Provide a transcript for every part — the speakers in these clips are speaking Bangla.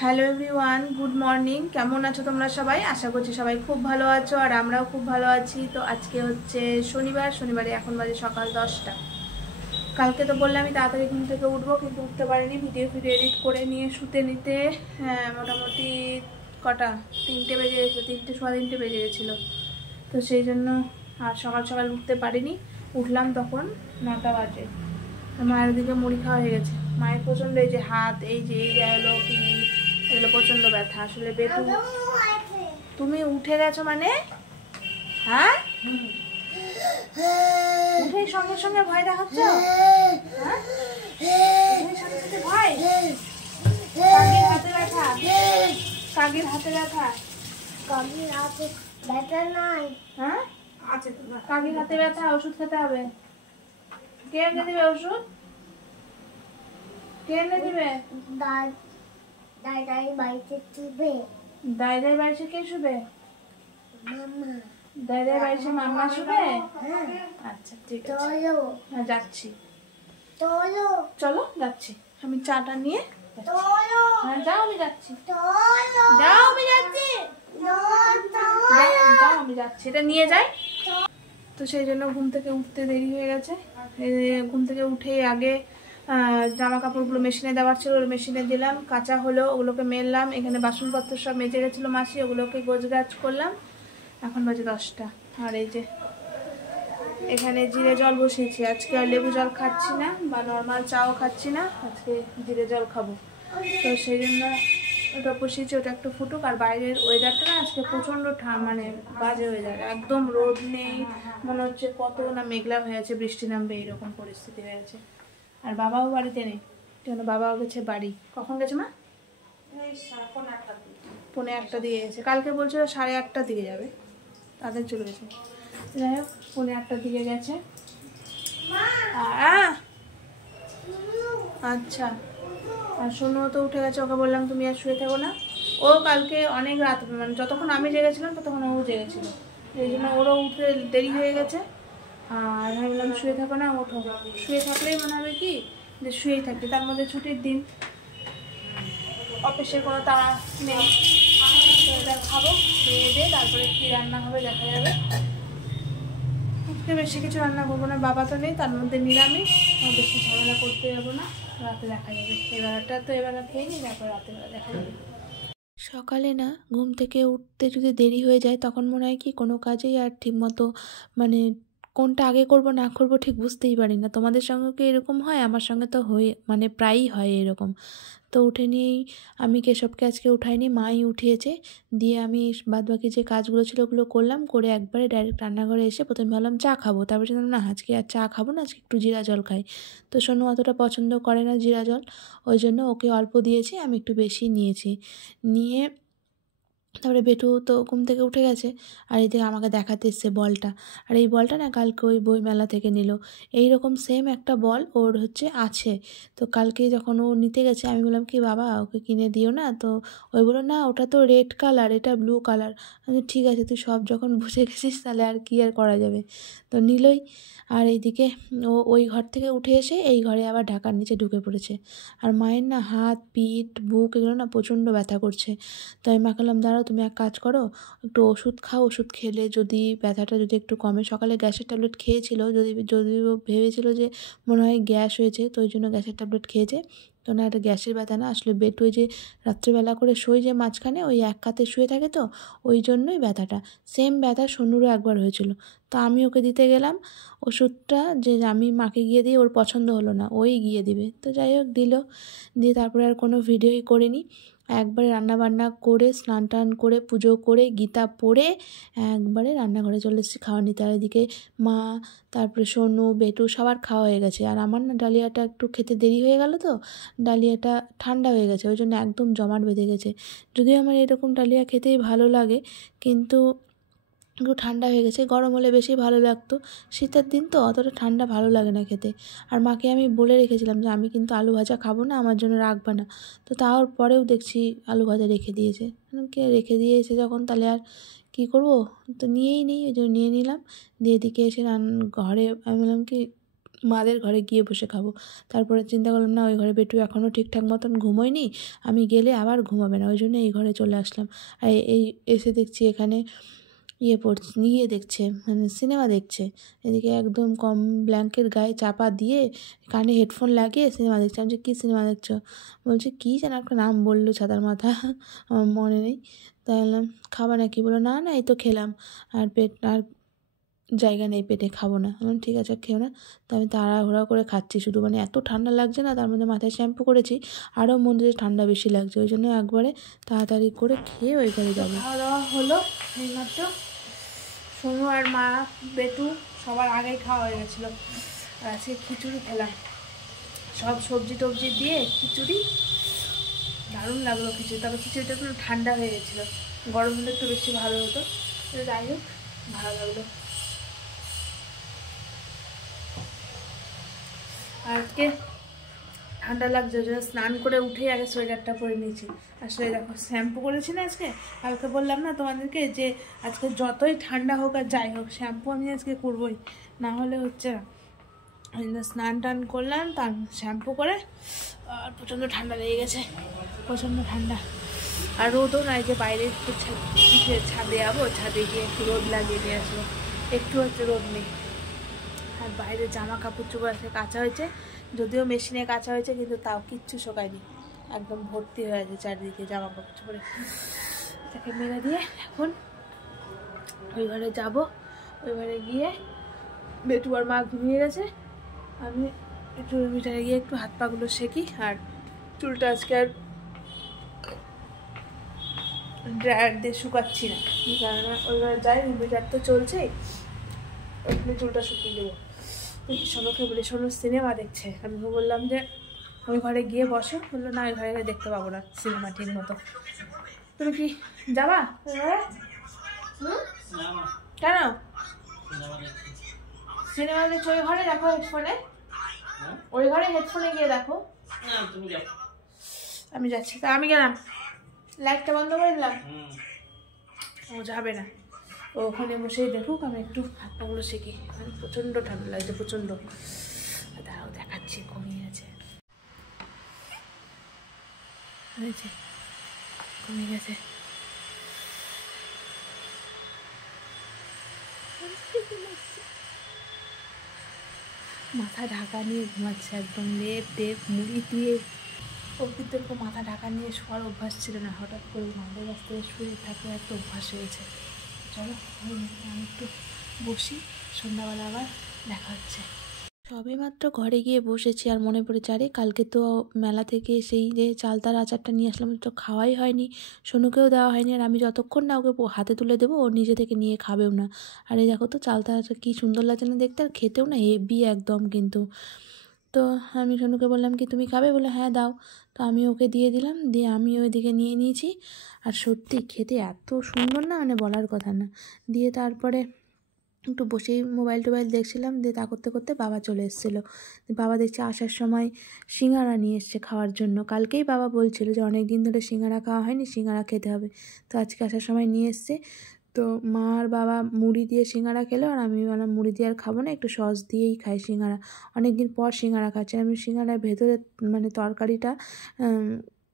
Hello everyone, good morning. কেমন আছো তোমরা সবাই? আশা করছি সবাই খুব ভালো আছো আর আমরাও খুব ভালো আছি। তো আজকে হচ্ছে শনিবারে এখন বাজে সকাল 10টা। কালকে তো বললাম আমি তাড়াতাড়ি ঘুম থেকে উঠবো, কিন্তু উঠতে পারিনি। ভিডিও এডিট করে নিয়ে শুতে নিতে মোটামুটি কটা 3টে বেজে গেছিলো, 3টে বেজে গেছিলো। তো সেই জন্য আর সকাল সকাল উঠতে পারিনি। উঠলাম তখন 9টা বাজে। মায়ের দিকে মুড়ি খাওয়া হয়ে গেছে। মায়ের প্রচণ্ড এই যে হাত, এই যে এলো পিঠ, এগুলো প্রচণ্ড ব্যথা। আসলে বেটু, তুমি উঠে গেছো মানে? হ্যাঁ, উঠে সঙ্গে সঙ্গে ভয় দেখাচ্ছ? হ্যাঁ, সাথে সাথে ভয়? কাকির হাতে ব্যথা, কাকির হাতে ব্যথা, কাকির হাতে ব্যথা নাই। হ্যাঁ আছে, কাকির হাতে ব্যথা, ওষুধ খেতে হবে। কে এনে দিবে ওষুধ? কে এনে দিবে? দাদাই বাড়িতে দিবে। দাদাই বাড়িতে কে শুবে? মামা। দাদাই বাড়িতে মাম্মা শুবে? হ্যাঁ। আচ্ছা ঠিক আছে, চলো হ্যাঁ যাচ্ছি। চলো চলো যাচ্ছি, আমি চাটা নিয়ে। চলো। হ্যাঁ যাও, আমি যাচ্ছি। চলো যাও, আমি যাচ্ছি। যাও, আমি যাচ্ছি, এটা নিয়ে যাই। তো সেই জন্য ঘুম থেকে উঠতে দেরি হয়ে গেছে। ঘুম থেকে উঠে আগে জামা কাপড়গুলো মেশিনে দেওয়ার ছিল, মেশিনে দিলাম, কাঁচা হলো, ওগুলোকে মেললাম। এখানে বাসনপত্র সব মেজে গেছিলো মাসি, ওগুলোকে গোছগাছ করলাম। এখন বাজে 10টা। আর এই যে এখানে জিরে জল বসিয়েছি। আজকে আর লেবু জল খাচ্ছি না বা নর্মাল চাও খাচ্ছি না, আজকে জিরে জল খাবো। তো সেই জন্য ওটা বসিয়েছি, ওটা একটু ফুটুক। আর বাইরের ওয়েদারটা না আজকে প্রচণ্ড মানে বাজে ওয়েদার, একদম রোদ নেই, মনে হচ্ছে কত না মেঘলা হয়ে আছে, বৃষ্টি নামবে, এইরকম পরিস্থিতি হয়ে আছে। আর বাবাও বাড়িতে নেই, কেন বাবাও গেছে বাড়ি। কখন গেছে মা? 1:45 দিয়ে গেছে। কালকে বলছিল 8:30 দিকে যাবে, তাদের চলে গেছে। যাই হোক, 8:45 দিকে গেছে। আচ্ছা, আর সোনু তো উঠে গেছে, ওকে বললাম তুমি আর শুয়ে থাকো না। ও কালকে অনেক রাত, মানে যতক্ষণ আমি জেগেছিলাম ততক্ষণ ও জেগেছিল, এই জন্য ওরও উঠে দেরি হয়ে গেছে। আর আমি বললাম শুয়ে থাকো না, ওঠো। শুয়ে থাকলেই মনে হবে কি যে শুয়েই থাকি। তার মধ্যে ছুটির দিন, অফিসের কোনো তাড়া নেই। তো খাবো, খেয়ে দিয়ে তারপরে কী রান্না হবে দেখা যাবে। আজকে বেশি কিছু রান্না করবো না, বাবা তো নেই, তার মধ্যে নিরামিষ, বেশি ঝামেলা করতে যাবো না। রাতে দেখা যাবে, এবারটা তো এবেলা খেয়ে নিই, তারপর রাতেবেলা দেখা যাবে। সকালে না ঘুম থেকে উঠতে যদি দেরি হয়ে যায় তখন মনে হয় কি কোনো কাজেই আর ঠিকমতো মানে কোনটা আগে করব না করব ঠিক বুঝতেই পারি না। তোমাদের সঙ্গে কি এরকম হয়? আমার সঙ্গে তো হয়ে মানে প্রায়ই হয় এরকম। তো উঠে নিয়েই আমি কেশবকে আজকে উঠাইনি, মাই উঠিয়েছে। দিয়ে আমি বাদবাকি যে কাজগুলো ছিল ওগুলো করলাম, করে একবারে ডাইরেক্ট রান্নাঘরে এসে প্রথমে ভাবলাম চা খাবো, তারপর চিন্তা না আজকে আর চা খাবো না, আজকে একটু জিরা জল খাই। তো সোনু অতটা পছন্দ করে না জিরা জল, ওই জন্য ওকে অল্প দিয়েছি, আমি একটু বেশি নিয়েছি। নিয়ে তারপরে বেটু তো ঘুম থেকে উঠে গেছে, আর এদিকে আমাকে দেখাতে এসছে বলটা। আর এই বলটা না কালকে ওই বইমেলা থেকে নিল, এইরকম সেম একটা বল ওর হচ্ছে আছে। তো কালকে যখন ও নিতে গেছে আমি বললাম কি বাবা ওকে কিনে দিও না, তো ওই বললো না ওটা তো রেড কালার, এটা ব্লু কালার। আমি ঠিক আছে, তুই সব যখন বুঝে গেছিস তাহলে আর কি আর করা যাবে। তো নিলই। আর এইদিকে ও ওই ঘর থেকে উঠে এসে এই ঘরে আবার ঢাকার নিচে ঢুকে পড়েছে। আর মায়ের না হাত পিঠ বুক এগুলো না প্রচণ্ড ব্যথা করছে। তো আমি মাকে বললাম দাঁড়াও তুমি এক কাজ করো, একটু ওষুধ খাও, ওষুধ খেলে যদি ব্যথাটা যদি একটু কমে। সকালে গ্যাসের ট্যাবলেট খেয়েছিল, যদিও ভেবেছিল যে মনে হয় গ্যাস হয়েছে, তো ওই জন্য গ্যাসের ট্যাবলেট খেয়েছে। তো না, এটা গ্যাসের ব্যথা না, আসলে বেড ওই যে রাত্রিবেলা করে শোয় যে মাঝখানে ওই এক কাতে শুয়ে থাকে, তো ওই জন্যই ব্যথাটা। সেম ব্যথা সোনুরও একবার হয়েছিল। তো আমি ওকে দিতে গেলাম ওষুধটা, যে আমি মাকে গিয়ে দিই, ওর পছন্দ হলো না, ওই গিয়ে দিবে। তো যাই হোক দিল, দিয়ে তারপরে আর কোনো ভিডিওই করিনি। একবারে রান্নাবান্না করে স্নান টান করে পুজো করে গীতা পড়ে একবারে রান্নাঘরে চলে এসেছি খাওয়া নিতে। আর এদিকে মা, তারপরে সোনু বেটু সবার খাওয়া হয়ে গেছে। আর আমার না ডালিয়াটা একটু খেতে দেরি হয়ে গেল, তো ডালিয়াটা ঠান্ডা হয়ে গেছে, ওই জন্য একদম জমাট বেঁধে গেছে। যদিও আমার এরকম ডালিয়া খেতেই ভালো লাগে, কিন্তু একটু ঠান্ডা হয়ে গেছে। গরম হলে বেশি ভালো লাগতো, শীতের দিন তো অতটা ঠান্ডা ভালো লাগে না খেতে। আর মাকে আমি বলে রেখেছিলাম যে আমি কিন্তু আলু ভাজা খাবো না, আমার জন্য রাখবে না। তো তারপরেও দেখছি আলু ভাজা রেখে দিয়েছে। কে রেখে দিয়েছে যখন, তাহলে আর কী করবো, তো নিয়েই নিই, ওই জন্য নিয়ে নিলাম। দিয়ে এদিকে এসে ঘরে আমি বললাম কি মাদের ঘরে গিয়ে বসে খাবো। তারপরে চিন্তা করলাম না, ওই ঘরে বেটু এখনও ঠিকঠাক মতন ঘুমোয়নি, আমি গেলে আবার ঘুমাবে না, ওই জন্য এই ঘরে চলে আসলাম। আর এই এসে দেখছি এখানে দেখছে, মানে সিনেমা দেখছে। এদিকে একদম কম ব্ল্যাঙ্কের গায়ে চাপা দিয়ে কানে হেডফোন লাগিয়ে সিনেমা দেখছে। আমি যে কী সিনেমা দেখছো? বলছে কী যেন একটা নাম বললো, ছাতার মাথা, আমার মনে নেই। তাই বললাম খাবা নাকি? বললো না না, এই তো খেলাম, আর জায়গা নেই পেটে, খাবো না। আমি ঠিক আছে খেও না। তো আমি তাড়াহুড়া করে খাচ্ছি শুধু, মানে এত ঠান্ডা লাগছে না, তার মধ্যে মাথায় শ্যাম্পু করেছি, আরও মনে হচ্ছে ঠান্ডা বেশি লাগছে, ওই জন্য একবারে তাড়াতাড়ি করে খেয়ে ওই ঘরে যাবো। খাওয়া দাওয়া হলো এইমাত্র। সোনু আর মা বেটু সবার আগেই খাওয়া হয়ে গেছিলো। আর আজকে খিচুড়ি খেলাম, সব সবজি টবজি দিয়ে খিচুড়ি, দারুণ লাগলো খিচুড়ি। তবে খিচুড়িটা একটু ঠান্ডা হয়ে গেছিলো, গরম হলে একটু বেশি ভালো হতো। যাই হোক, ভালো লাগলো। আজকে ঠান্ডা লাগছে, ওই জন্য স্নান করে উঠেই আগে সোয়েটারটা পরে নিয়েছি। আসলে দেখো শ্যাম্পু করেছি না আজকে, কালকে বললাম না তোমাদেরকে যে আজকে যতই ঠান্ডা হোক আর যাই হোক শ্যাম্পু আমি আজকে করবোই, না হলে হচ্ছে না। ওই জন্য স্নান টান করলাম, তার শ্যাম্পু করে, আর প্রচণ্ড ঠান্ডা লেগে গেছে, প্রচণ্ড ঠান্ডা। আর রোদও নাই যে বাইরে একটু ছাদে যাবো, ছাদে গিয়ে একটু রোদ লাগিয়ে দিয়ে আসবো, একটু হচ্ছে রোদ নেই। আর বাইরে জামা কাপড় চোপড় আছে কাচা হয়েছে, যদিও মেশিনে কাচা হয়েছে, কিন্তু তাও কিচ্ছু শোকায়নি, একদম ভর্তি হয়ে আছে চারিদিকে জামা কাপড় চোপড়ে। এটাকে মেরে দিয়ে এখন ওই ঘরে যাবো। ওই ঘরে গিয়ে বেটু আর মা ঘুমিয়ে গেছে, আমি একটু মিটারে গিয়ে একটু হাত পাগুলো সেঁকি। আর চুলটা আজকে আর ড্রায়ার দিয়ে শুকাচ্ছি না, কারণ ওই ঘরে যাই, মিটার তো চলছেই, ওখানে চুলটা শুকিয়ে দেবো। সোনুকে বলি, সোনু সিনেমা দেখছে, আমি বললাম যে ওই ঘরে গিয়ে বসো, বললো না ওই ঘরে গিয়ে দেখতে পাবো না সিনেমা ঠিক মতো। তুমি কি যাবা ওই ঘরে? কেন সিনেমা দেখছো? ওই ঘরে দেখো হেডফোনে, ওই ঘরে হেডফোনে গিয়ে দেখো। আমি যাচ্ছি, তা আমি গেলাম, লাইটটা বন্ধ করে দিলাম। ও যাবে না, ও ওখানে বসেই দেখুক, আমি একটু হাত পাগুলো শিখি, মানে প্রচণ্ড ঠান্ডা লাগছে, প্রচণ্ড। দাঁড়াও দেখাচ্ছি, কমিয়ে আছে, হয়েছে, কমে গেছে। মাথা ঢাকা নিয়ে ঘুমাচ্ছে, একদম লেপ টেপ মুড়ি দিয়ে। ও কিন্তু এরকম মাথা ঢাকা নিয়ে শোয়ার অভ্যাস ছিল না, হঠাৎ করে মাদের কাছ থেকে শুয়ে থাকলে একটা অভ্যাস হয়েছে। চলো আমি একটু বসি, সন্ধ্যাবেলা আবার দেখা হচ্ছে। সবে মাত্র ঘরে গিয়ে বসেছি, আর মনে পড়েছে আরে কালকে তো মেলা থেকে সেই যে চালতার আচারটা নিয়ে আসলাম, তো খাওয়াই হয়নি, সোনুকেও দেওয়া হয়নি। আর আমি যতক্ষণ না ওকে হাতে তুলে দেবো ও নিজে থেকে নিয়ে খাবেও না। আর এই দেখো তো চালতার আচার কী সুন্দর লাগছে না দেখতে, আর খেতেও না হেভি একদম কিন্তু। তো আমি সোনুকে বললাম কি তুমি খাবে? বলে হ্যাঁ দাও। তো আমি ওকে দিয়ে দিলাম, দিয়ে আমি ওইদিকে নিয়ে নিয়েছি। আর সত্যি খেতে এত সুন্দর না, মানে বলার কথা না। দিয়ে তারপরে একটু বসেই মোবাইল টোবাইল দেখছিলাম, দিয়ে তা করতে করতে বাবা চলে এসেছিলো। বাবা দেখছি আসার সময় সিঙ্গারা নিয়ে এসছে খাওয়ার জন্য। কালকেই বাবা বলছিল যে অনেক দিন ধরে সিঙ্গারা খাওয়া হয়নি, সিঙ্গারা খেতে হবে, তো আজকে আসার সময় নিয়ে এসছে। তো মা আর বাবা মুড়ি দিয়ে সিঙ্গারা খেলো, আর আমি বললাম মুড়ি দিয়ে আর খাবো না, একটু সস দিয়েই খাই সিঙ্গারা, অনেক দিন পর সিঙ্গারা খাচ্ছি। আমি সিঙ্গারার ভেতরে মানে তরকারিটা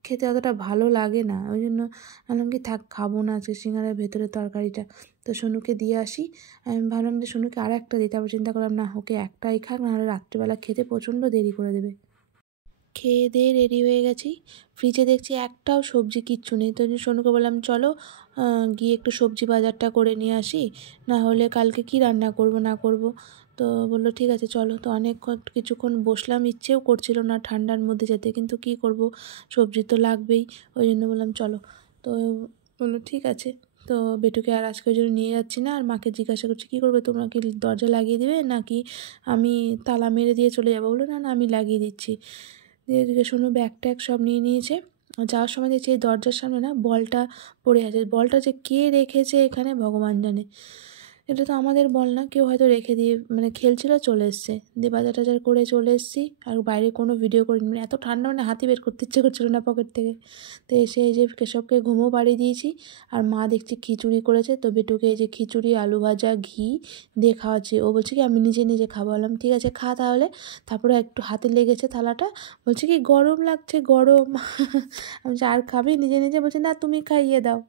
খেতে অতটা ভালো লাগে না, ওই জন্য ভাবলাম কি থাক খাবো না আজকে সিঙ্গারার ভেতরে তরকারিটা। তো সোনুকে দিয়ে আসি, আমি ভাবলাম যে সোনুকে আর একটা দিই, তারপর চিন্তা করলাম না ওকে একটাই খাক, নাহলে রাত্রিবেলা খেতে প্রচণ্ড দেরি করে দেবে। খেয়ে দিয়ে রেডি হয়ে গেছি, ফ্রিজে দেখছি একটাও সবজি কিচ্ছু নেই। তো সোনুকে বললাম চলো গিয়ে একটু সবজি বাজারটা করে নিয়ে আসি, না হলে কালকে কি রান্না করব না করব। তো বললো ঠিক আছে চলো। তো কিছুক্ষণ বসলাম, ইচ্ছেও করছিল না ঠান্ডার মধ্যে যেতে, কিন্তু কি করব, সবজি তো লাগবেই, ওই জন্য বললাম চলো। তো বললো ঠিক আছে। তো বেটুকে আর আজকে ওই জন্য নিয়ে যাচ্ছি না। আর মাকে জিজ্ঞাসা করছি কী করবে তোমরা, কি দরজা লাগিয়ে দেবে নাকি আমি তালা মেরে দিয়ে চলে যাবো? বললো না না আমি লাগিয়ে দিচ্ছি। দিয়ে এদিকে শোনো ব্যাগ ট্যাগ সব নিয়ে নিয়েছে। যাওয়ার সময় দেখছি এই দরজার সামনে না বলটা পড়ে আছে, বলটা যে কে রেখেছে এখানে ভগবান জানে। এটা তো আমাদের বল না, কেউ হয়তো রেখে দিয়ে মানে খেলছিল চলে এসছে, দিয়ে বাজার টাজার করে চলে এসেছি। আর বাইরে কোনো ভিডিও করিনি, মানে এত ঠান্ডা, মানে হাতি বের করতে ইচ্ছে করছিল না পকেট থেকে। তো এসে এই যে কেশবকে ঘুমও পাড়িয়ে দিয়েছি। আর মা দেখছি খিচুড়ি করেছে, তো বেটুকে এই যে খিচুড়ি, আলু ভাজা, ঘি দিয়ে খাওয়াচ্ছি। ও বলছে কি আমি নিজে নিজে খাবো। বললাম ঠিক আছে খা তাহলে। তারপরে একটু হাতে লেগেছে থালাটা, বলছে কি গরম লাগছে গরম। আমি বলছি আর খাবি নিজে নিজে? বলছে না তুমি খাইয়ে দাও।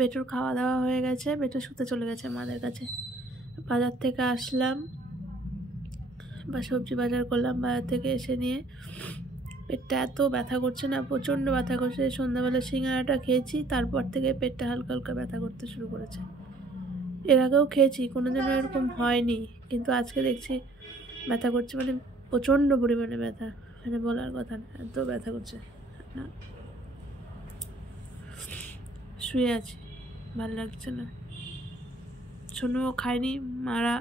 বেটুর খাওয়া দাওয়া হয়ে গেছে, বেটু শুতে চলে গেছে মাদের কাছে। বাজার থেকে আসলাম, বা সবজি বাজার করলাম, বাজার থেকে এসে নিয়ে পেটটা এত ব্যথা করছে না, প্রচণ্ড ব্যথা করছে। সন্ধ্যাবেলা সিঙ্গাড়াটা খেয়েছি, তারপর থেকে পেটটা হালকা হালকা ব্যথা করতে শুরু করেছে। এর আগেও খেয়েছি, কোনোদিনও এরকম হয়নি, কিন্তু আজকে দেখছি ব্যথা করছে, মানে প্রচণ্ড পরিমাণে ব্যথা, মানে বলার কথা না, এত ব্যথা করছে না। শুয়ে আছি, ভালো লাগছে না। সোনুও খায়নি, মারা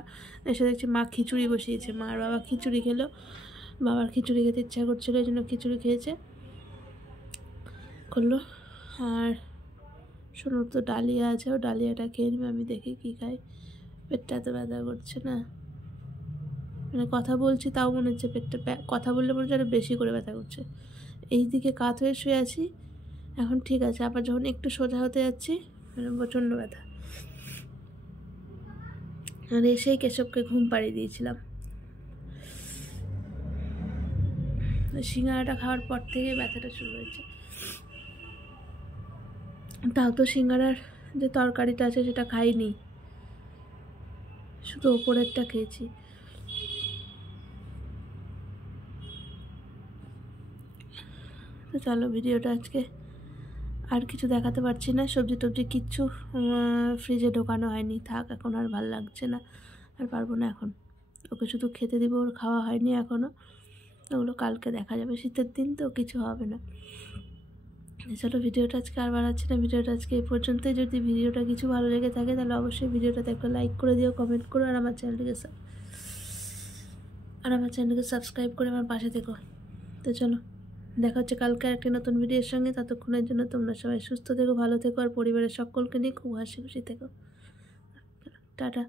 এসে দেখছি মা খিচুড়ি বসিয়েছে, মা আর বাবা খিচুড়ি খেলো। বাবার খিচুড়ি খেতে ইচ্ছা করছিলো, এই জন্য খিচুড়ি খেয়েছে করলো। আর সোনুর তো ডালিয়া আছে, ও ডালিয়াটা খেয়ে নিবে, আমি দেখি কী খাই। পেটটা এত ব্যথা করছে না, মানে কথা বলছি তাও মনে হচ্ছে পেটটা, কথা বললে মনে হচ্ছে আরও বেশি করে ব্যথা করছে। এই দিকে কাত হয়ে শুয়ে আছি, এখন ঠিক আছে। আবার যখন একটু সোজা হতে যাচ্ছি মানে প্রচণ্ড ব্যথা। আর এসেই কেশবকে ঘুম পাড়িয়ে দিয়েছিলাম। সিঙ্গাড়াটা খাওয়ার পর থেকে ব্যথাটা শুরু হয়েছে। তাও তো সিঙ্গাড়ার যে তরকারিটা আছে সেটা খাইনি, শুধু ওপরেরটা খেয়েছি। তো চলো ভিডিওটা আজকে আর কিছু দেখাতে পারছি না, সবজি টবজি কিচ্ছু ফ্রিজে ঢোকানো হয়নি, থাক এখন আর ভাল লাগছে না, আর পারবো না এখন। ওকে শুধু খেতে দিব, ওর খাওয়া হয়নি এখনও, ওগুলো কালকে দেখা যাবে, শীতের দিন তো কিছু হবে না। চলো ভিডিওটা আজকে আর বাড়াচ্ছি না, ভিডিওটা আজকে এই পর্যন্তই। যদি ভিডিওটা কিছু ভালো লেগে থাকে তাহলে অবশ্যই ভিডিওটাতে একটা লাইক করে দিও, কমেন্ট করো, আর আমার চ্যানেলটিকে সাবস্ক্রাইব করে আমার পাশে থেকো। তো চলো দেখা হচ্ছে কালকে একটা নতুন ভিডিওর সঙ্গে। ততক্ষণের জন্য তোমরা সবাই সুস্থ থেকো, ভালো থেকো, আর পরিবারের সকলকে নিয়ে খুব হাসি খুশি থেকো। টাটা।